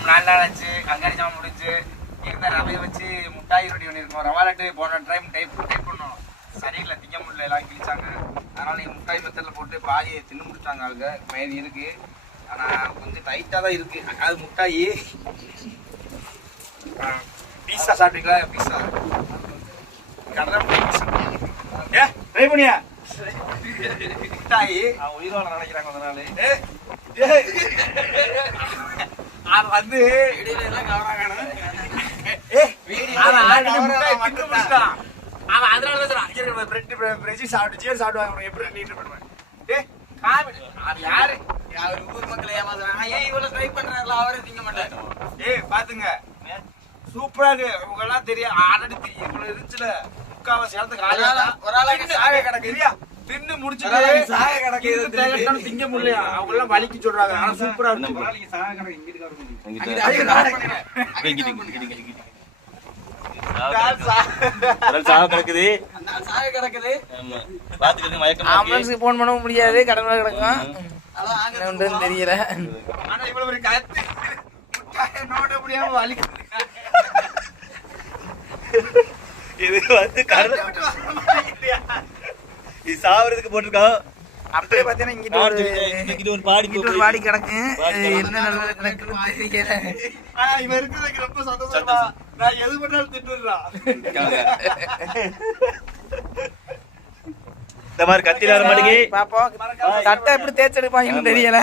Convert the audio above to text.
4 நாள் ஆச்சு. கங்காரி ஜாமம் முடிஞ்சு இருந்த ரவையை வச்சு முட்டாய் ரெடி பண்ணியிருக்கோம். ரவா லட்டு போன டைம் டைப் பண்ணோம். சரியில்லை, திங்க முடியல, எல்லாம் கிழிச்சாங்க. அதனால நீங்கள் முட்டாய் மெத்தடில் போட்டு பாதியை தின்னு முடிச்சாங்க. அவங்க மயிறு இருக்கு, ஆனால் கொஞ்சம் டைட்டாக தான் இருக்கு. அது முட்டாயி பீஸா சாப்பிட்டீங்களா? பீஸா கடலை பீஸா ட்ரை பண்ணியா? முட்டாயி உயிரோட நினைக்கிறாங்க கொஞ்ச நாள். அது வந்து எல்லாம் கவராங்க. அவன் அதனாலதான் பிரெட் பிரெட் சாப்பிட்டு சாப்பிடுவாங்க. எப்படி பண்ணுவேன்? அது யாரு ஊர் மக்களை ஏமாத்துறாங்க. ஏன் இவ்வளவு ட்ரை பண்றாங்களா? அவரே திங்க மாட்டாங்க. பாத்துங்க, சூப்பரா இருக்கு. உங்க எல்லாம் தெரியும், ஆல்ரெடி தெரியும். இவ்வளவு இருந்துச்சுல முக்காவாசி இடத்துக்கு ஒரு ஆளாக்கு சாக கிடக்கு. தின்னு முடிச்சுட்டு சாக கிடக்கு, திங்க முடியல. அவங்க எல்லாம் வலிக்கு சொல்றாங்க. ஆனா சூப்பரா இருக்கு. போன் பண்ண முடியாது, கடமை கிடக்கும். தெரியல. ஆனா இவ்வளவு ஒரு கத்து நோட்ட முடியாம வலிக்கு. இது வந்து இது சாவறதுக்கு போட்டிருக்கோம். அப்படியே பாத்தீங்கன்னா இங்கிட்ட ஒரு பாடி கிடக்கு. என்ன நல்லது கிடக்குன்னு தெரியல. இவன் இருக்கிறதுக்கு ரொம்ப சந்தோஷமா. நான் எது பண்ணாலும் திட்டுறான். இந்த மாதிரி கத்திராத மாட்டேங்கி பாப்போம். சட்டை எப்படி தேய்ச்செடுப்பாங்கன்னு தெரியல.